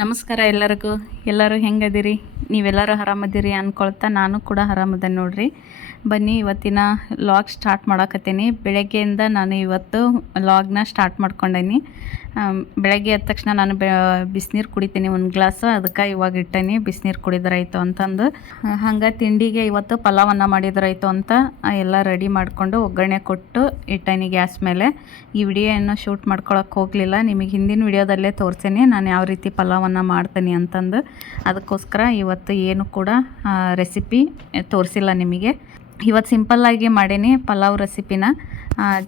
ನಮಸ್ಕಾರ ಎಲ್ಲರಿಗೂ. ಎಲ್ಲರೂ ಹೆಂಗದಿರಿ? ನೀವೆಲ್ಲರೂ ಆರಾಮದಿರಿ ಅಂದ್ಕೊಳ್ತಾ ನಾನು ಕೂಡ ಆರಾಮದ ನೋಡ್ರಿ. ಬನ್ನಿ ಇವತ್ತಿನ ಲಾಗ್ ಸ್ಟಾರ್ಟ್ ಮಾಡಕತ್ತೀನಿ. ಬೆಳಗ್ಗೆಯಿಂದ ನಾನು ಇವತ್ತು ಲಾಗ್ನ ಸ್ಟಾರ್ಟ್ ಮಾಡ್ಕೊಂಡೇನಿ. ಬೆಳಗ್ಗೆ ಎದ್ದ ತಕ್ಷಣ ನಾನು ಬಿಸಿನೀರು ಕುಡಿತೀನಿ ಒಂದು ಗ್ಲಾಸ್. ಅದಕ್ಕೆ ಇವಾಗ ಇಟ್ಟೇನಿ ಬಿಸಿನೀರು ಕುಡಿದ್ರಾಯ್ತು ಅಂತಂದು. ಹಂಗೆ ತಿಂಡಿಗೆ ಇವತ್ತು ಪಲಾವನ್ನ ಮಾಡಿದ್ರಾಯ್ತು ಅಂತ ಎಲ್ಲ ರೆಡಿ ಮಾಡಿಕೊಂಡು ಒಗ್ಗರಣೆ ಕೊಟ್ಟು ಇಟ್ಟೇನಿ ಗ್ಯಾಸ್ ಮೇಲೆ. ಈ ವಿಡಿಯೋ ಏನೋ ಶೂಟ್ ಮಾಡ್ಕೊಳಕ್ಕೆ ಹೋಗಲಿಲ್ಲ. ನಿಮಗೆ ಹಿಂದಿನ ವಿಡಿಯೋದಲ್ಲೇ ತೋರಿಸೇನೆ ನಾನು ಯಾವ ರೀತಿ ಪಲಾವನ್ನು ಮಾಡ್ತೀನಿ ಅಂತಂದು. ಅದಕ್ಕೋಸ್ಕರ ಇವತ್ತು ಏನು ಕೂಡ ರೆಸಿಪಿ ತೋರಿಸಿಲ್ಲ ನಿಮಗೆ. ಇವತ್ತು ಸಿಂಪಲ್ಲಾಗಿ ಮಾಡೀನಿ ಪಲಾವ್ ರೆಸಿಪಿನ.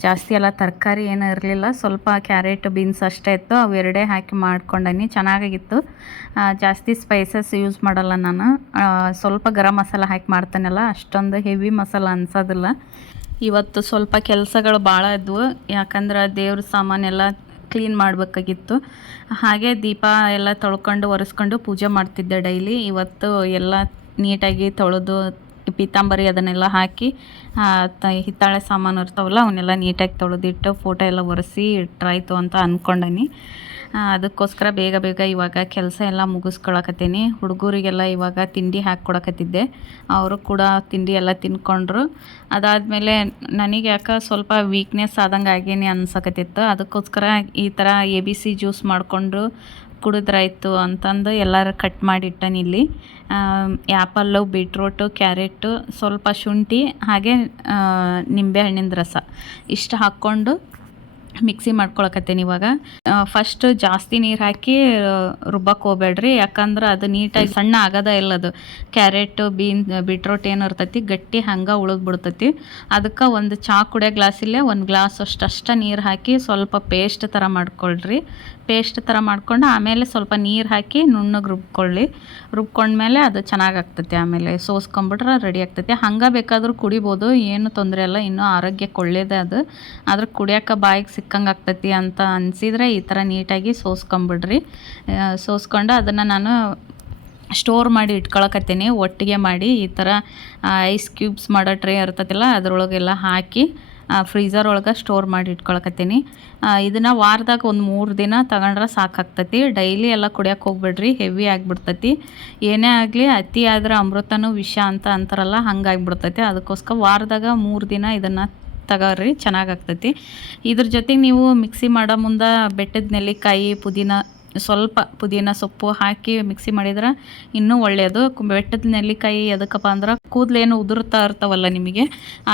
ಜಾಸ್ತಿ ಎಲ್ಲ ತರಕಾರಿ ಏನೂ ಇರಲಿಲ್ಲ. ಸ್ವಲ್ಪ ಕ್ಯಾರೆಟ್ ಬೀನ್ಸ್ ಅಷ್ಟೇ ಇತ್ತು. ಅವೆರಡೇ ಹಾಕಿ ಮಾಡ್ಕೊಂಡೀನಿ. ಚೆನ್ನಾಗಿತ್ತು. ಜಾಸ್ತಿ ಸ್ಪೈಸಸ್ ಯೂಸ್ ಮಾಡಲ್ಲ ನಾನು. ಸ್ವಲ್ಪ ಗರಂ ಮಸಾಲ ಹಾಕಿ ಮಾಡ್ತಾನಲ್ಲ, ಅಷ್ಟೊಂದು ಹೆವಿ ಮಸಾಲ ಅನ್ಸೋದಿಲ್ಲ. ಇವತ್ತು ಸ್ವಲ್ಪ ಕೆಲಸಗಳು ಭಾಳ ಇದ್ವು. ಯಾಕಂದ್ರೆ ದೇವ್ರ ಸಾಮಾನೆಲ್ಲ ಕ್ಲೀನ್ ಮಾಡಬೇಕಾಗಿತ್ತು. ಹಾಗೆ ದೀಪ ಎಲ್ಲ ತೊಳ್ಕೊಂಡು ಒರೆಸ್ಕೊಂಡು ಪೂಜೆ ಮಾಡ್ತಿದ್ದೆ ಡೈಲಿ. ಇವತ್ತು ಎಲ್ಲ ನೀಟಾಗಿ ತೊಳೆದು ಪೀತಾಂಬರಿ ಅದನ್ನೆಲ್ಲ ಹಾಕಿ ಹಿತ್ತಾಳೆ ಸಾಮಾನು ಇರ್ತಾವಲ್ಲ ಅವನ್ನೆಲ್ಲ ನೀಟಾಗಿ ತೊಳೆದಿಟ್ಟು ಫೋಟೋ ಎಲ್ಲ ಒರೆಸಿ ಇಟ್ರಾಯ್ತು ಅಂತ ಅಂದ್ಕೊಂಡೀನಿ. ಅದಕ್ಕೋಸ್ಕರ ಬೇಗ ಬೇಗ ಇವಾಗ ಕೆಲಸ ಎಲ್ಲ ಮುಗಿಸ್ಕೊಳಕತ್ತೀನಿ. ಹುಡುಗರಿಗೆಲ್ಲ ಇವಾಗ ತಿಂಡಿ ಹಾಕ್ಕೊಡಕತ್ತಿದ್ದೆ. ಅವರು ಕೂಡ ತಿಂಡಿ ಎಲ್ಲ ತಿನ್ಕೊಂಡ್ರು. ಅದಾದಮೇಲೆ ನನಗೆ ಯಾಕೆ ಸ್ವಲ್ಪ ವೀಕ್ನೆಸ್ ಆದಂಗೆ ಆಗೇನಿ ಅನ್ಸಕತ್ತಿತ್ತು. ಅದಕ್ಕೋಸ್ಕರ ಈ ಥರ ABC ಜ್ಯೂಸ್ ಮಾಡಿಕೊಂಡು ಕುಡಿದ್ರಾಯ್ತು ಅಂತಂದು ಎಲ್ಲರೂ ಕಟ್ ಮಾಡಿಟ್ಟನಿ. ಇಲ್ಲಿ ಆ್ಯಪಲ್ಲು, ಬೀಟ್ರೋಟು, ಕ್ಯಾರೆಟು, ಸ್ವಲ್ಪ ಶುಂಠಿ ಹಾಗೆ ನಿಂಬೆ ಹಣ್ಣಿನ ರಸ ಇಷ್ಟು ಹಾಕ್ಕೊಂಡು ಮಿಕ್ಸಿ ಮಾಡ್ಕೊಳಕತ್ತೇನೆ ಇವಾಗ. ಫಸ್ಟ್ ಜಾಸ್ತಿ ನೀರು ಹಾಕಿ ರುಬ್ಬಕ್ಕೆ ಹೋಗ್ಬೇಡ್ರಿ. ಯಾಕಂದ್ರೆ ಅದು ನೀಟಾಗಿ ಸಣ್ಣ ಆಗೋದ ಇಲ್ಲದು. ಕ್ಯಾರೆಟು ಬೀಟ್ರೋಟ್ ಏನು ಇರ್ತೈತಿ ಗಟ್ಟಿ ಹಂಗೆ ಉಳಿದ್ಬಿಡ್ತೈತಿ. ಅದಕ್ಕೆ ಒಂದು ಚಹಾ ಕುಡಿಯೋ ಗ್ಲಾಸಿಲ್ಲೇ ಒಂದು ಗ್ಲಾಸ್ ಅಷ್ಟು ನೀರು ಹಾಕಿ ಸ್ವಲ್ಪ ಪೇಸ್ಟ್ ಥರ ಮಾಡ್ಕೊಳ್ರಿ. ಪೇಸ್ಟ್ ಥರ ಮಾಡ್ಕೊಂಡು ಆಮೇಲೆ ಸ್ವಲ್ಪ ನೀರು ಹಾಕಿ ನುಣ್ಣಗೆ ರುಬ್ಕೊಂಡ್ಮೇಲೆ ಅದು ಚೆನ್ನಾಗಿ ಆಗ್ತೈತಿ. ಆಮೇಲೆ ಸೋಸ್ಕೊಂಬಿಟ್ರೆ ರೆಡಿ ಆಗ್ತೈತಿ. ಹಂಗೆ ಬೇಕಾದರೂ ಕುಡಿಬೋದು, ಏನು ತೊಂದರೆ ಇಲ್ಲ. ಇನ್ನೂ ಆರೋಗ್ಯಕ್ಕೆ ಒಳ್ಳೇದೇ ಅದು. ಆದ್ರೆ ಕುಡಿಯೋಕೆ ಬಾಯಿಗೆ ಸಿಕ್ಕಂಗೆ ಆಗ್ತೈತಿ ಅಂತ ಅನಿಸಿದರೆ ಈ ಥರ ನೀಟಾಗಿ ಸೋಸ್ಕೊಂಬಿಡ್ರಿ. ಸೋಸ್ಕೊಂಡು ಅದನ್ನು ನಾನು ಸ್ಟೋರ್ ಮಾಡಿ ಇಟ್ಕೊಳಕತ್ತೀನಿ. ಒಟ್ಟಿಗೆ ಮಾಡಿ ಈ ಥರ ಐಸ್ ಕ್ಯೂಬ್ಸ್ ಮಾಡೋ ಟ್ರೇ ಇರ್ತೈತಿಲ್ಲ ಅದರೊಳಗೆಲ್ಲ ಹಾಕಿ ಫ್ರೀಝರ್ ಒಳಗೆ ಸ್ಟೋರ್ ಮಾಡಿ ಇಟ್ಕೊಳಕತ್ತೀನಿ. ಇದನ್ನು ವಾರದಾಗ ಒಂದು 3 ದಿನ ತಗೊಂಡ್ರೆ ಸಾಕಾಗ್ತೈತಿ. ಡೈಲಿ ಎಲ್ಲ ಕುಡಿಯೋಕೆ ಹೋಗ್ಬೇಡ್ರಿ, ಹೆವಿ ಆಗಿಬಿಡ್ತೈತಿ. ಏನೇ ಆಗಲಿ ಅತಿ ಆದ್ರೆ ಅಮೃತನೂ ವಿಷ ಅಂತ ಅಂತಾರಲ್ಲ, ಹಂಗಾಗಿಬಿಡ್ತೈತಿ. ಅದಕ್ಕೋಸ್ಕರ ವಾರದಾಗ 3 ದಿನ ಇದನ್ನು ತಗೋರಿ, ಚೆನ್ನಾಗಾಗ್ತೈತಿ. ಇದ್ರ ಜೊತೆಗೆ ನೀವು ಮಿಕ್ಸಿ ಮಾಡೋ ಮುಂದೆ ಬೆಟ್ಟದ ನೆಲ್ಲಿಕಾಯಿ, ಸ್ವಲ್ಪ ಪುದೀನ ಸೊಪ್ಪು ಹಾಕಿ ಮಿಕ್ಸಿ ಮಾಡಿದ್ರೆ ಇನ್ನೂ ಒಳ್ಳೆಯದು. ಬೆಟ್ಟದ ನೆಲ್ಲಿಕಾಯಿ ಎದಕ್ಕಪ್ಪ ಅಂದ್ರೆ ಕೂದಲೇನು ಉದುರ್ತಾ ಇರ್ತಾವಲ್ಲ ನಿಮಗೆ,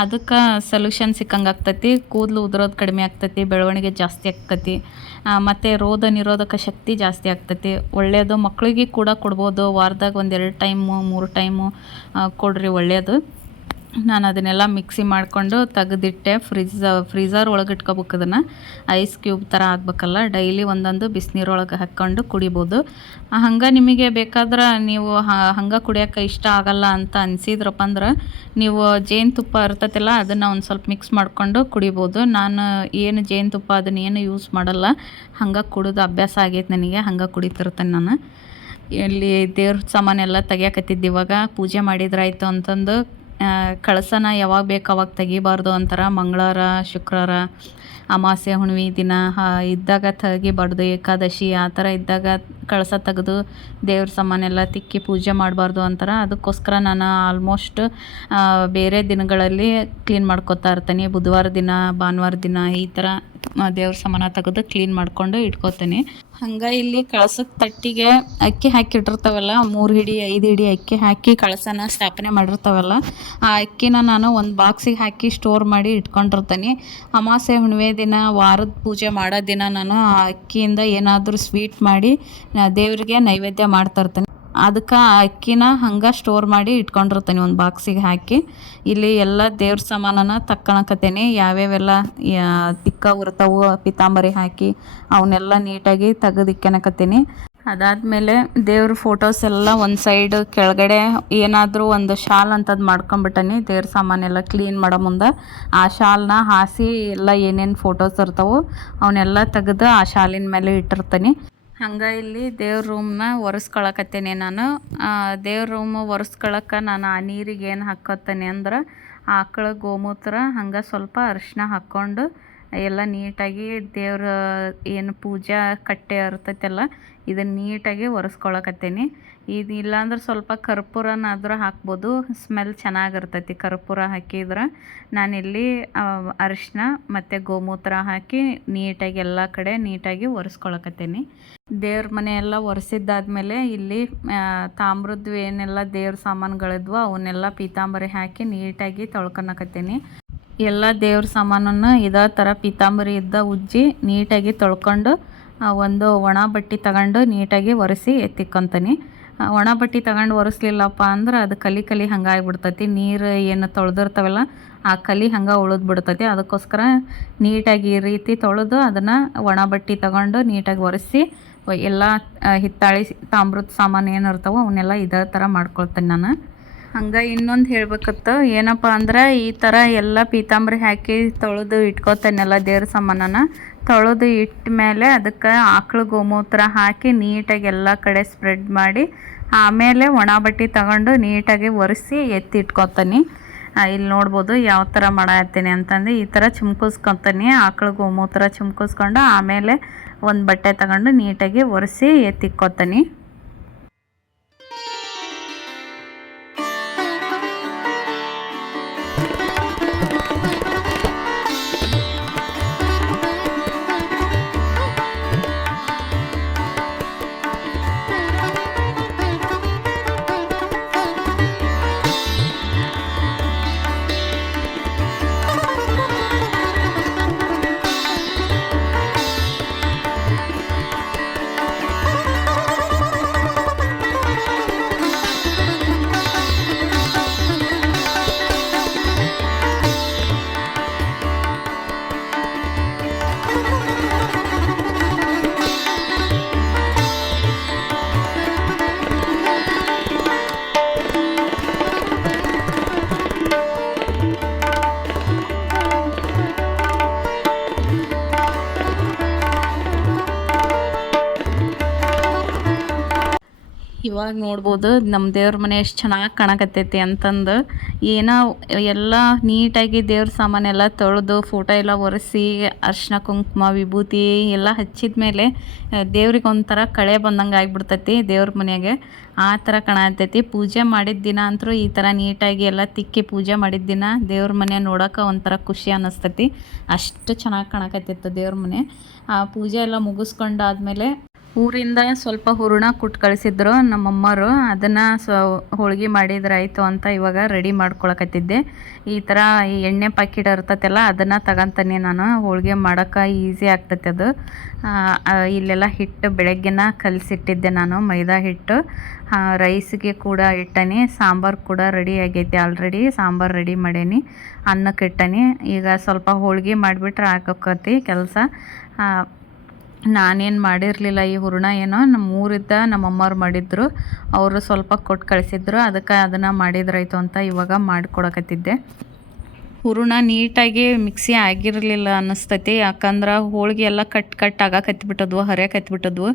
ಅದಕ್ಕೆ ಸೊಲ್ಯೂಷನ್ ಸಿಕ್ಕಂಗೆ ಆಗ್ತೈತಿ. ಕೂದಲು ಉದುರೋದು ಕಡಿಮೆ ಆಗ್ತೈತಿ, ಬೆಳವಣಿಗೆ ಜಾಸ್ತಿ ಆಗ್ತೈತಿ, ಮತ್ತು ರೋಗ ನಿರೋಧಕ ಶಕ್ತಿ ಜಾಸ್ತಿ ಆಗ್ತೈತಿ. ಒಳ್ಳೆಯದು. ಮಕ್ಕಳಿಗೆ ಕೂಡ ಕೊಡ್ಬೋದು. ವಾರದಾಗ 1-2 ಟೈಮು 3 ಟೈಮು ಕೊಡ್ರಿ, ಒಳ್ಳೆಯದು. ನಾನು ಅದನ್ನೆಲ್ಲ ಮಿಕ್ಸಿ ಮಾಡಿಕೊಂಡು ತೆಗೆದಿಟ್ಟೆ. ಫ್ರೀಝರ್ ಒಳಗೆ ಇಟ್ಕೋಬೇಕು. ಅದನ್ನು ಐಸ್ ಕ್ಯೂಬ್ ಥರ ಆಗಬೇಕಲ್ಲ. ಡೈಲಿ ಒಂದೊಂದು ಬಿಸಿನೀರೊಳಗೆ ಹಾಕ್ಕೊಂಡು ಕುಡಿಬೋದು. ಹಂಗೆ ನಿಮಗೆ ಬೇಕಾದ್ರೆ ನೀವು ಹಂಗೆ ಕುಡಿಯೋಕೆ ಇಷ್ಟ ಆಗಲ್ಲ ಅಂತ ಅನಿಸಿದ್ರಪ್ಪ ಅಂದ್ರೆ ನೀವು ಜೇನುತುಪ್ಪ ಇರ್ತೈತಿಲ್ಲ ಅದನ್ನು ಒಂದು ಸ್ವಲ್ಪ ಮಿಕ್ಸ್ ಮಾಡಿಕೊಂಡು ಕುಡಿಬೋದು. ನಾನು ಏನು ಜೇನುತುಪ್ಪ ಅದನ್ನೇನು ಯೂಸ್ ಮಾಡಲ್ಲ. ಹಂಗೆ ಕುಡಿದು ಅಭ್ಯಾಸ ಆಗೈತೆ ನನಗೆ. ಹಂಗೆ ಕುಡಿತಿರ್ತೇನೆ ನಾನು. ಇಲ್ಲಿ ದೇವ್ರ ಸಾಮಾನೆಲ್ಲ ತೆಗಿಯಕತ್ತಿದ್ದು ಇವಾಗ ಪೂಜೆ ಮಾಡಿದ್ರಾಯ್ತು ಅಂತಂದು. ಕಳಸನ ಯಾವಾಗ ಬೇಕು ಅವಾಗ ತೆಗಿಬಾರ್ದು ಅಂತಾರೆ. ಮಂಗಳವಾರ, ಶುಕ್ರವಾರ, ಅಮಾವಾಸ್ಯೆ, ಹುಣ್ಣಿಮೆ ದಿನ ಇದ್ದಾಗ ತೆಗಿಬಾರ್ದು. ಏಕಾದಶಿ ಆ ಥರ ಇದ್ದಾಗ ಕಳಸ ತೆಗೆದು ದೇವ್ರ ಸಾಮಾನೆಲ್ಲ ತಿಕ್ಕಿ ಪೂಜೆ ಮಾಡಬಾರ್ದು ಅಂತಾರೆ. ಅದಕ್ಕೋಸ್ಕರ ನಾನು ಆಲ್ಮೋಸ್ಟ್ ಬೇರೆ ದಿನಗಳಲ್ಲಿ ಕ್ಲೀನ್ ಮಾಡ್ಕೊತಾ ಇರ್ತೀನಿ. ಬುಧವಾರ ದಿನ, ಭಾನುವಾರ ದಿನ ಈ ಥರ ದೇವ್ರ ಸಾಮಾನು ತೆಗೆದು ಕ್ಲೀನ್ ಮಾಡ್ಕೊಂಡು ಇಟ್ಕೋತೀನಿ. ಹಂಗೆ ಇಲ್ಲಿ ಕಳಸದ ತಟ್ಟಿಗೆ ಅಕ್ಕಿ ಹಾಕಿಟ್ಟಿರ್ತಾವಲ್ಲ, 3 ಹಿಡಿ 5 ಹಿಡಿ ಅಕ್ಕಿ ಹಾಕಿ ಕಳಸನ ಸ್ಥಾಪನೆ ಮಾಡಿರ್ತಾವಲ್ಲ, ಆ ಅಕ್ಕಿನ ನಾನು ಒಂದು ಬಾಕ್ಸಿಗೆ ಹಾಕಿ ಸ್ಟೋರ್ ಮಾಡಿ ಇಟ್ಕೊಂಡಿರ್ತೀನಿ. ಅಮಾವಾಸ್ಯೆ ಹುಣ್ಣಿಮೆ ದಿನ, ವಾರದ ಪೂಜೆ ಮಾಡೋ ದಿನ ನಾನು ಆ ಅಕ್ಕಿಯಿಂದ ಏನಾದರೂ ಸ್ವೀಟ್ ಮಾಡಿ ದೇವರಿಗೆ ನೈವೇದ್ಯ ಮಾಡ್ತಾಯಿರ್ತೀನಿ. ಅದಕ್ಕೆ ಆ ಅಕ್ಕಿನ ಹಂಗೆ ಸ್ಟೋರ್ ಮಾಡಿ ಇಟ್ಕೊಂಡಿರ್ತೀನಿ ಒಂದು ಬಾಕ್ಸಿಗೆ ಹಾಕಿ. ಇಲ್ಲಿ ಎಲ್ಲ ದೇವ್ರ ಸಾಮಾನನ್ನ ತಕ್ಕೊಳಕತ್ತೇನೆ. ಯಾವ್ಯಾವೆಲ್ಲ ತಿಕ್ಕ ಉರ್ತಾವು ಪೀತಾಂಬರಿ ಹಾಕಿ ಅವನ್ನೆಲ್ಲ ನೀಟಾಗಿ ತೆಗೆದಿಕ್ಕನಕತ್ತೀನಿ. ಅದಾದಮೇಲೆ ದೇವ್ರ ಫೋಟೋಸ್ ಎಲ್ಲ ಒಂದು ಸೈಡ್ ಕೆಳಗಡೆ ಏನಾದರೂ ಒಂದು ಶಾಲ್ ಅಂಥದ್ದು ಮಾಡ್ಕೊಂಬಿಟ್ಟನಿ. ದೇವ್ರ ಸಾಮಾನೆಲ್ಲ ಕ್ಲೀನ್ ಮಾಡೋ ಮುಂದೆ ಆ ಶಾಲನ್ನ ಹಾಸಿ ಎಲ್ಲ ಏನೇನು ಫೋಟೋಸ್ ಇರ್ತಾವೋ ಅವನ್ನೆಲ್ಲ ತೆಗೆದು ಆ ಶಾಲಿನ ಮೇಲೆ ಇಟ್ಟಿರ್ತೀನಿ. ಹಂಗೆ ಇಲ್ಲಿ ದೇವ್ರ ರೂಮ್ನ ಒರೆಸ್ಕೊಳಕತ್ತೇನೆ ನಾನು. ದೇವ್ರ ರೂಮ್ ಒರೆಸ್ಕೊಳಕ್ಕೆ ನಾನು ಆ ನೀರಿಗೆ ಏನು ಹಾಕ್ಕೊತೀನಿ ಅಂದ್ರೆ ಆಕಳ ಗೋಮೂತ್ರ ಹಂಗೆ ಸ್ವಲ್ಪ ಅರಿಶಿನ ಹಾಕ್ಕೊಂಡು ಎಲ್ಲ ನೀಟಾಗಿ ದೇವ್ರ ಏನು ಪೂಜಾ ಕಟ್ಟೆ ಇರ್ತೈತಲ್ಲ ಇದನ್ನು ನೀಟಾಗಿ ಒರೆಸ್ಕೊಳಕತ್ತೀನಿ. ಇದು ಇಲ್ಲಾಂದ್ರೆ ಸ್ವಲ್ಪ ಕರ್ಪೂರನಾದರೂ ಹಾಕ್ಬೋದು, ಸ್ಮೆಲ್ ಚೆನ್ನಾಗಿರ್ತೈತಿ ಕರ್ಪೂರ ಹಾಕಿದ್ರೆ. ನಾನಿಲ್ಲಿ ಅರಿಶಿನ ಮತ್ತು ಗೋಮೂತ್ರ ಹಾಕಿ ನೀಟಾಗಿ ಎಲ್ಲ ಕಡೆ ನೀಟಾಗಿ ಒರೆಸ್ಕೊಳಕತ್ತೀನಿ. ದೇವ್ರ ಮನೆಯೆಲ್ಲ ಒರೆಸಿದ್ದಾದ್ಮೇಲೆ ಇಲ್ಲಿ ತಾಮ್ರದ್ದು ಏನೆಲ್ಲ ದೇವ್ರ ಸಾಮಾನುಗಳಿದ್ವು ಅವನ್ನೆಲ್ಲ ಪೀತಾಂಬರಿ ಹಾಕಿ ನೀಟಾಗಿ ತೊಳ್ಕೊಳಕತ್ತೀನಿ. ಎಲ್ಲ ದೇವ್ರ ಸಾಮಾನನ್ನು ಇದೇ ಥರ ಪೀತಾಂಬರಿ ಇದ್ದ ಉಜ್ಜಿ ನೀಟಾಗಿ ತೊಳ್ಕೊಂಡು ಒಂದು ಒಣ ಬಟ್ಟೆ ತಗೊಂಡು ನೀಟಾಗಿ ಒರೆಸಿ ಎತ್ತಿಕ್ಕೊಂತೀನಿ. ಒಣ ಬಟ್ಟೆ ತಗೊಂಡು ಒರೆಸ್ಲಿಲ್ಲಪ್ಪ ಅಂದ್ರೆ ಅದು ಕಲಿ ಹಂಗಾಗಿಬಿಡ್ತೈತಿ. ನೀರು ಏನು ತೊಳೆದಿರ್ತಾವಲ್ಲ ಆ ಕಲಿ ಹಂಗೆ ಉಳಿದು ಬಿಡ್ತೈತಿ. ಅದಕ್ಕೋಸ್ಕರ ನೀಟಾಗಿ ಈ ರೀತಿ ತೊಳೆದು ಅದನ್ನು ಒಣ ಬಟ್ಟೆ ತಗೊಂಡು ನೀಟಾಗಿ ಒರೆಸಿ ಎಲ್ಲ ಹಿತ್ತಾಳಿ ತಾಮ್ರದ ಸಾಮಾನು ಏನು ಇರ್ತಾವೋ ಅವನ್ನೆಲ್ಲ ಇದೇ ಥರ ಮಾಡ್ಕೊಳ್ತೀನಿ ನಾನು. ಹಂಗೆ ಇನ್ನೊಂದು ಹೇಳ್ಬೇಕತ್ತು ಏನಪ್ಪ ಅಂದ್ರೆ ಈ ಥರ ಎಲ್ಲ ಪೀತಾಂಬರಿ ಹಾಕಿ ತೊಳೆದು ಇಟ್ಕೊತೇನೆಲ್ಲ ದೇವ್ರ ಸಾಮಾನನ್ನು. ತೊಳೆದು ಇಟ್ಟ ಮೇಲೆ ಅದಕ್ಕೆ ಆಕಳು ಗೋಮೂತ್ರ ಹಾಕಿ ನೀಟಾಗಿ ಎಲ್ಲ ಕಡೆ ಸ್ಪ್ರೆಡ್ ಮಾಡಿ ಆಮೇಲೆ ಒಣ ಬಟ್ಟೆ ತಗೊಂಡು ನೀಟಾಗಿ ಒರೆಸಿ ಎತ್ತಿ ಇಟ್ಕೊತೀನಿ. ಇಲ್ಲಿ ನೋಡ್ಬೋದು ಯಾವ ಥರ ಮಾಡತ್ತೀನಿ ಅಂತಂದು ಈ ಥರ ಚಿಮ್ಕಿಸ್ಕೊತೀನಿ. ಆಕಳು ಗೋಮೂತ್ರ ಚಿಮ್ಕಿಸ್ಕೊಂಡು ಆಮೇಲೆ ಒಂದು ಬಟ್ಟೆ ತಗೊಂಡು ನೀಟಾಗಿ ಒರೆಸಿ ಎತ್ತಿಕ್ಕೊತೀನಿ. ಇವಾಗ ನೋಡ್ಬೋದು ನಮ್ಮ ದೇವ್ರ ಮನೆ ಎಷ್ಟು ಚೆನ್ನಾಗಿ ಕಾಣಕತ್ತೈತಿ ಅಂತಂದು. ಏನೋ ಎಲ್ಲ ನೀಟಾಗಿ ದೇವ್ರ ಸಾಮಾನೆಲ್ಲ ತೊಳೆದು ಫೋಟೋ ಎಲ್ಲ ಒರೆಸಿ ಅರಿಶಿನ ಕುಂಕುಮ ವಿಭೂತಿ ಎಲ್ಲ ಹಚ್ಚಿದ ಮೇಲೆ ದೇವ್ರಿಗೆ ಒಂಥರ ಕಳೆ ಬಂದಂಗೆ ಆಗಿಬಿಡ್ತೈತಿ ದೇವ್ರ ಮನೆಯಾಗೆ. ಆ ಥರ ಕಾಣತೈತಿ. ಪೂಜೆ ಮಾಡಿದ ದಿನ ಅಂತೂ ಈ ಥರ ನೀಟಾಗಿ ಎಲ್ಲ ತಿಕ್ಕಿ ಪೂಜೆ ಮಾಡಿದ ದಿನ ದೇವ್ರ ಮನೆ ನೋಡೋಕೆ ಒಂಥರ ಖುಷಿ ಅನ್ನಿಸ್ತೈತಿ. ಅಷ್ಟು ಚೆನ್ನಾಗಿ ಕಾಣಕತ್ತಿತ್ತು ದೇವ್ರ ಮನೆ. ಆ ಪೂಜೆ ಎಲ್ಲ ಮುಗಿಸ್ಕೊಂಡಾದ್ಮೇಲೆ ಊರಿಂದ ಸ್ವಲ್ಪ ಹೂರಣ ಕುಟ್ಟು ಕಳಿಸಿದ್ರು ನಮ್ಮಮ್ಮರು. ಅದನ್ನು ಹೋಳ್ಗೆ ಮಾಡಿದ್ರಾಯ್ತು ಅಂತ ಇವಾಗ ರೆಡಿ ಮಾಡ್ಕೊಳಕತ್ತಿದ್ದೆ. ಈ ಥರ ಈ ಎಣ್ಣೆ ಪ್ಯಾಕೆಟ್ ಇರ್ತೈತಲ್ಲ ಅದನ್ನು ತಗೊಂತೀನಿ ನಾನು. ಹೋಳಿಗೆ ಮಾಡೋಕೆ ಈಸಿ ಆಗ್ತೈತೆ ಅದು. ಇಲ್ಲೆಲ್ಲ ಹಿಟ್ಟು ಬೆಳಗ್ಗೆನ ಕಲಸಿಟ್ಟಿದ್ದೆ ನಾನು, ಮೈದಾ ಹಿಟ್ಟು. ರೈಸ್ಗೆ ಕೂಡ ಇಟ್ಟನಿ. ಸಾಂಬಾರು ಕೂಡ ರೆಡಿ ಆಗೈತಿ ಆಲ್ರೆಡಿ. ಸಾಂಬಾರು ರೆಡಿ ಮಾಡೀನಿ, ಅನ್ನಕ್ಕೆ ಇಟ್ಟನಿ. ಈಗ ಸ್ವಲ್ಪ ಹೋಳ್ಗೆ ಮಾಡಿಬಿಟ್ರೆ ಆಗೋಕತಿ ಕೆಲಸ. ನಾನೇನು ಮಾಡಿರಲಿಲ್ಲ ಈ ಹೂರಣ. ಏನೋ ನಮ್ಮ ಊರಿದ್ದ ನಮ್ಮಮ್ಮವ್ರು ಮಾಡಿದ್ರು, ಅವರು ಸ್ವಲ್ಪ ಕೊಟ್ಟು ಕಳಿಸಿದ್ರು. ಅದಕ್ಕೆ ಅದನ್ನು ಮಾಡಿದ್ರಾಯ್ತು ಅಂತ ಇವಾಗ ಮಾಡಿಕೊಡಕತ್ತಿದ್ದೆ. ಹೂರಣ ನೀಟಾಗಿ ಮಿಕ್ಸಿ ಆಗಿರಲಿಲ್ಲ ಅನ್ನಿಸ್ತೈತಿ. ಯಾಕಂದ್ರೆ ಹೋಳಿಗೆ ಎಲ್ಲ ಕಟ್ ಆಗಕತ್ಬಿಟ್ಟದ್ವು, ಹರಿಯಕತ್ಬಿಟ್ಟದ್ವು.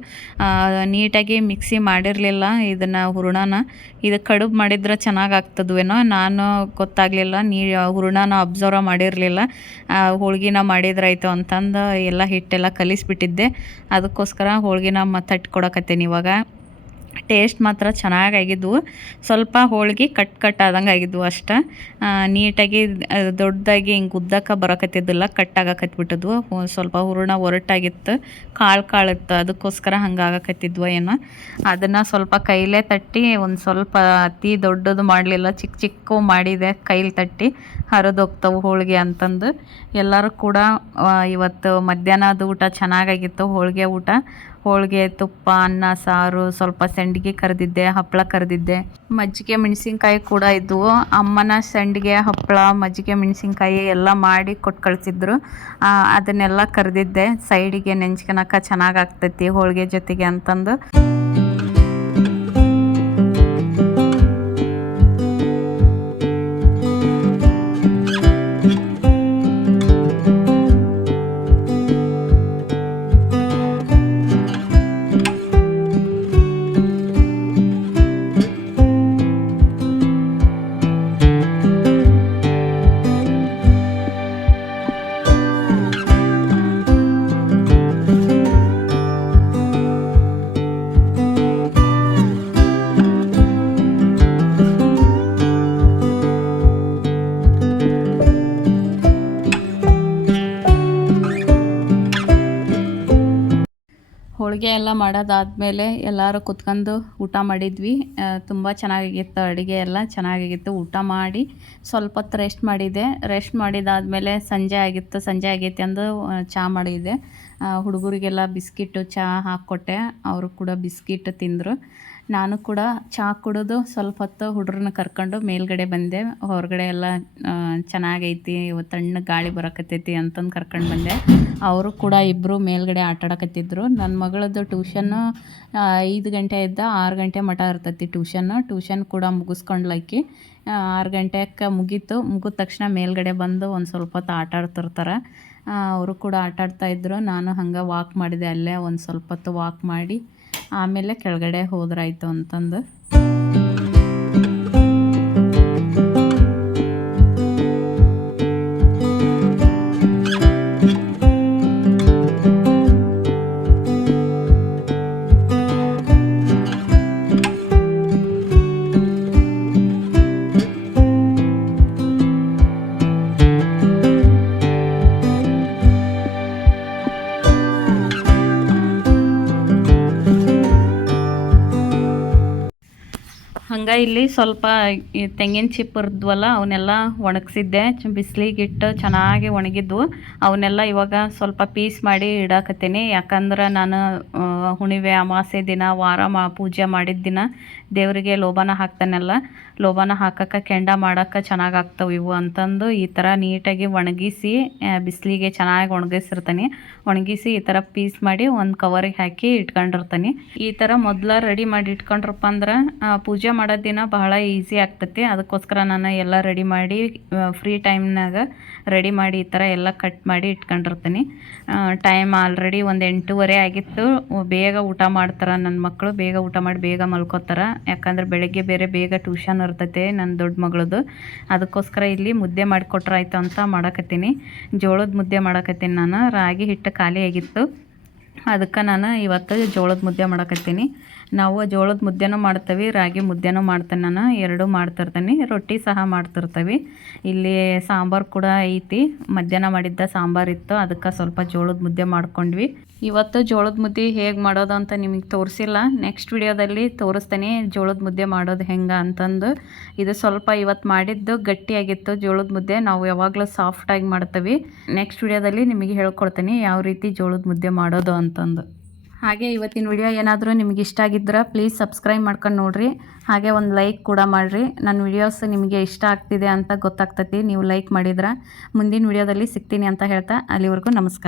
ನೀಟಾಗಿ ಮಿಕ್ಸಿ ಮಾಡಿರಲಿಲ್ಲ ಇದನ್ನು ಹೂರಣನ. ಇದು ಕಡುಬು ಮಾಡಿದ್ರೆ ಚೆನ್ನಾಗಿ ಆಗ್ತದ್ವೇನೋ, ನಾನು ಗೊತ್ತಾಗಲಿಲ್ಲ. ಹೂರಣನ ಅಬ್ಸರ್ವ್ ಮಾಡಿರಲಿಲ್ಲ. ಹೋಳ್ಗಿನ ಮಾಡಿದ್ರಾಯ್ತು ಅಂತಂದು ಎಲ್ಲ ಹಿಟ್ಟೆಲ್ಲ ಕಲಿಸ್ಬಿಟ್ಟಿದ್ದೆ. ಅದಕ್ಕೋಸ್ಕರ ಹೋಳ್ಗಿನ ತಟ್ಟಿ ಕೊಡಕತ್ತೇನೆ ಇವಾಗ. ಟೇಸ್ಟ್ ಮಾತ್ರ ಚೆನ್ನಾಗಾಗಿದ್ವು. ಸ್ವಲ್ಪ ಹೋಳ್ಗೆ ಕಟ್ ಆದಂಗೆ ಆಗಿದ್ವು ಅಷ್ಟೇ. ನೀಟಾಗಿ ದೊಡ್ಡದಾಗಿ ಹಿಂಗೆ ಉದ್ದಕ್ಕೆ ಬರೋಕತ್ತಿದ್ದಿಲ್ಲ, ಕಟ್ಟಾಗಕತ್ಬಿಟ್ಟಿದ್ವು. ಸ್ವಲ್ಪ ಹೂರಣ ಒರಟಾಗಿತ್ತು, ಕಾಳು ಇತ್ತು, ಅದಕ್ಕೋಸ್ಕರ ಹಂಗೆ ಆಗಕತ್ತಿದ್ವು ಏನೋ. ಅದನ್ನು ಸ್ವಲ್ಪ ಕೈಲೇ ತಟ್ಟಿ, ಒಂದು ಸ್ವಲ್ಪ ಅತಿ ದೊಡ್ಡದು ಮಾಡಲಿಲ್ಲ, ಚಿಕ್ಕ ಮಾಡಿದೆ ಕೈಲಿ ತಟ್ಟಿ. ಹರಿದೋಗ್ತವೆ ಹೋಳಿಗೆ ಅಂತಂದು. ಎಲ್ಲರೂ ಕೂಡ ಇವತ್ತು ಮಧ್ಯಾಹ್ನದ ಊಟ ಚೆನ್ನಾಗಾಗಿತ್ತು, ಹೋಳಿಗೆ ಊಟ. ಹೋಳಿಗೆ, ತುಪ್ಪ, ಅನ್ನ, ಸಾರು, ಸ್ವಲ್ಪ ಸಂಡಿಗೆ ಕರೆದಿದ್ದೆ, ಹಪ್ಪಳ ಕರೆದಿದ್ದೆ, ಮಜ್ಜಿಗೆ ಮೆಣಸಿನ್ಕಾಯಿ ಕೂಡ ಇದ್ವು. ಅಮ್ಮನ ಸಂಡಿಗೆ, ಹಪ್ಪಳ, ಮಜ್ಜಿಗೆ ಮೆಣಸಿನ್ಕಾಯಿ ಎಲ್ಲ ಮಾಡಿ ಕೊಟ್ಟು ಕಳಿಸಿದ್ರು. ಅದನ್ನೆಲ್ಲ ಕರೆದಿದ್ದೆ ಸೈಡಿಗೆ ನೆಂಚ್ಕೊಳಕ್ಕೆ ಚೆನ್ನಾಗಾಗ್ತೈತಿ ಹೋಳಿಗೆ ಜೊತೆಗೆ ಅಂತಂದು. ಅಡುಗೆ ಎಲ್ಲ ಮಾಡೋದಾದಮೇಲೆ ಎಲ್ಲರೂ ಕುತ್ಕೊಂಡು ಊಟ ಮಾಡಿದ್ವಿ. ತುಂಬ ಚೆನ್ನಾಗಿತ್ತು, ಅಡುಗೆ ಎಲ್ಲ ಚೆನ್ನಾಗಿತ್ತು. ಊಟ ಮಾಡಿ ಸ್ವಲ್ಪ ಹೊತ್ತು ರೆಸ್ಟ್ ಮಾಡಿದೆ. ರೆಸ್ಟ್ ಮಾಡಿದಾದಮೇಲೆ ಸಂಜೆ ಆಗಿತ್ತು. ಸಂಜೆ ಆಗೈತಿ ಅಂದು ಚಹಾ ಮಾಡಿದೆ. ಹುಡುಗರಿಗೆಲ್ಲ ಬಿಸ್ಕಿಟ್ಟು ಚಹಾ ಹಾಕ್ಕೊಟ್ಟೆ. ಅವರು ಕೂಡ ಬಿಸ್ಕಿಟ್ ತಿಂದರು. ನಾನು ಕೂಡ ಚಹಾ ಕುಡಿದು ಸ್ವಲ್ಪ ಹೊತ್ತು ಹುಡುಗರನ್ನ ಕರ್ಕೊಂಡು ಮೇಲ್ಗಡೆ ಬಂದೆ. ಹೊರಗಡೆ ಎಲ್ಲ ಚೆನ್ನಾಗೈತಿ, ಇವತ್ತು ತಣ್ಣಗೆ ಗಾಳಿ ಬರಕತ್ತೈತಿ ಅಂತಂದು ಕರ್ಕೊಂಡು ಬಂದೆ. ಅವರು ಕೂಡ ಇಬ್ಬರು ಮೇಲ್ಗಡೆ ಆಟಾಡಕತ್ತಿದ್ರು. ನನ್ನ ಮಗಳದ್ದು ಟ್ಯೂಷನ್ನು 5 ಗಂಟೆಯಿಂದ 6 ಗಂಟೆ ಮಟ ಇರ್ತೈತಿ ಟ್ಯೂಷನ್ ಕೂಡ ಮುಗಿಸ್ಕೊಂಡ್ಲಕ್ಕಿ. 6 ಗಂಟೆಗೆ ಮುಗಿದ ತಕ್ಷಣ ಮೇಲ್ಗಡೆ ಬಂದು ಒಂದು ಸ್ವಲ್ಪ ಹೊತ್ತು ಆಟ ಆಡ್ತಿರ್ತಾರೆ. ಅವರು ಕೂಡ ಆಟಾಡ್ತಾಯಿದ್ರು. ನಾನು ಹಂಗೆ ವಾಕ್ ಮಾಡಿದೆ. ಅಲ್ಲೇ ಒಂದು ಸ್ವಲ್ಪ ಹೊತ್ತು ವಾಕ್ ಮಾಡಿ ಆಮೇಲೆ ಕೆಳಗಡೆ ಹೋದ್ರಾಯ್ತು ಅಂತಂದು. ಹಂಗೆ ಇಲ್ಲಿ ಸ್ವಲ್ಪ ತೆಂಗಿನ ಚಿಪ್ಪು ಇರ್ದ್ವಲ್ಲ ಅವನ್ನೆಲ್ಲ ಒಣಗಿಸಿದ್ದೆ. ಬಿಸಿಲಿಗಿಟ್ಟು ಚೆನ್ನಾಗಿ ಒಣಗಿದ್ವು. ಅವನ್ನೆಲ್ಲ ಇವಾಗ ಸ್ವಲ್ಪ ಪೀಸ್ ಮಾಡಿ ಇಡಾಕತ್ತೀನಿ. ಯಾಕಂದ್ರೆ ನಾನು ಹುಣ್ಣಿಮೆ ಅಮಾವಾಸ್ಯೆ ದಿನ ಪೂಜೆ ಮಾಡಿದ ದಿನ ದೇವರಿಗೆ ಲೋಬಾನ ಹಾಕ್ತಾನಲ್ಲ, ಲೋಬಾನ ಹಾಕಕ್ಕೆ ಕೆಂಡ ಮಾಡೋಕ್ಕೆ ಚೆನ್ನಾಗಾಗ್ತವೆ ಇವು ಅಂತಂದು ಈ ಥರ ನೀಟಾಗಿ ಒಣಗಿಸಿ ಬಿಸಿಲಿಗೆ ಚೆನ್ನಾಗಿ ಒಣಗಿಸಿ ಈ ಥರ ಪೀಸ್ ಮಾಡಿ ಒಂದು ಕವರಿಗೆ ಹಾಕಿ ಇಟ್ಕೊಂಡಿರ್ತೀನಿ. ಈ ಥರ ಮೊದಲ ರೆಡಿ ಮಾಡಿ ಇಟ್ಕೊಂಡ್ರಪ್ಪ ಅಂದ್ರೆ ಪೂಜೆ ಮಾಡೋ ದಿನ ಬಹಳ ಈಸಿ ಆಗ್ತೈತಿ. ಅದಕ್ಕೋಸ್ಕರ ನಾನು ಎಲ್ಲ ರೆಡಿ ಮಾಡಿ ಫ್ರೀ ಟೈಮ್ನಾಗ ರೆಡಿ ಮಾಡಿ ಈ ಥರ ಎಲ್ಲ ಕಟ್ ಮಾಡಿ ಇಟ್ಕೊಂಡಿರ್ತೀನಿ. ಟೈಮ್ ಆಲ್ರೆಡಿ ಒಂದು 8:30 ಆಗಿತ್ತು. ಬೇಗ ಊಟ ಮಾಡ್ತಾರೆ ನನ್ನ ಮಕ್ಕಳು. ಬೇಗ ಊಟ ಮಾಡಿ ಬೇಗ ಮಲ್ಕೋತಾರೆ. ಯಾಕಂದ್ರೆ ಬೆಳಗ್ಗೆ ಬೇಗ ಟ್ಯೂಷನ್ ಇರ್ತೈತೆ ನನ್ನ ದೊಡ್ಡ ಮಗಳದು. ಅದಕ್ಕೋಸ್ಕರ ಇಲ್ಲಿ ಮುದ್ದೆ ಮಾಡಿಕೊಟ್ರಾಯ್ತು ಅಂತ ಮಾಡಕತ್ತೀನಿ. ಜೋಳದ ಮುದ್ದೆ ಮಾಡಕತ್ತೀನಿ ನಾನು. ರಾಗಿ ಹಿಟ್ಟು ಖಾಲಿ ಆಗಿತ್ತು, ಅದಕ್ಕೆ ನಾನು ಇವತ್ತು ಜೋಳದ ಮುದ್ದೆ ಮಾಡಕತ್ತೀನಿ. ನಾವು ಜೋಳದ ಮುದ್ದೆನೂ ಮಾಡ್ತೀವಿ, ರಾಗಿ ಮುದ್ದೆನೂ ಮಾಡ್ತೇನೆ. ನಾನು ಎರಡೂ ಮಾಡ್ತಿರ್ತೀನಿ. ರೊಟ್ಟಿ ಸಹ ಮಾಡ್ತಿರ್ತೀವಿ. ಇಲ್ಲಿ ಸಾಂಬಾರು ಕೂಡ ಐತಿ. ಮಧ್ಯಾಹ್ನ ಮಾಡಿದ್ದ ಸಾಂಬಾರು ಇತ್ತು, ಅದಕ್ಕೆ ಸ್ವಲ್ಪ ಜೋಳದ ಮುದ್ದೆ ಮಾಡ್ಕೊಂಡ್ವಿ. ಇವತ್ತು ಜೋಳದ ಮುದ್ದೆ ಹೇಗೆ ಮಾಡೋದು ಅಂತ ನಿಮಗೆ ತೋರಿಸಿಲ್ಲ. ನೆಕ್ಸ್ಟ್ ವಿಡಿಯೋದಲ್ಲಿ ತೋರಿಸ್ತೀನಿ ಜೋಳದ ಮುದ್ದೆ ಮಾಡೋದು ಹೆಂಗೆ ಅಂತಂದು. ಇದು ಸ್ವಲ್ಪ ಇವತ್ತು ಮಾಡಿದ್ದು ಗಟ್ಟಿಯಾಗಿತ್ತು ಜೋಳದ ಮುದ್ದೆ. ನಾವು ಯಾವಾಗಲೂ ಸಾಫ್ಟಾಗಿ ಮಾಡ್ತೀವಿ. ನೆಕ್ಸ್ಟ್ ವಿಡಿಯೋದಲ್ಲಿ ನಿಮಗೆ ಹೇಳ್ಕೊಡ್ತೀನಿ ಯಾವ ರೀತಿ ಜೋಳದ ಮುದ್ದೆ ಮಾಡೋದು ಅಂತಂದು. ಹಾಗೆ ಇವತ್ತಿನ ವಿಡಿಯೋ ಏನಾದರೂ ನಿಮಗೆ ಇಷ್ಟ ಆಗಿದ್ರೆ ಪ್ಲೀಸ್ ಸಬ್ಸ್ಕ್ರೈಬ್ ಮಾಡ್ಕೊಂಡು ನೋಡಿರಿ. ಹಾಗೆ ಒಂದು ಲೈಕ್ ಕೂಡ ಮಾಡಿರಿ. ನನ್ನ ವಿಡಿಯೋಸ್ ನಿಮಗೆ ಇಷ್ಟ ಆಗ್ತಿದೆ ಅಂತ ಗೊತ್ತಾಗ್ತೈತಿ ನೀವು ಲೈಕ್ ಮಾಡಿದ್ರೆ. ಮುಂದಿನ ವಿಡಿಯೋದಲ್ಲಿ ಸಿಗ್ತೀನಿ ಅಂತ ಹೇಳ್ತಾ ಅಲ್ಲಿವರೆಗೂ ನಮಸ್ಕಾರ.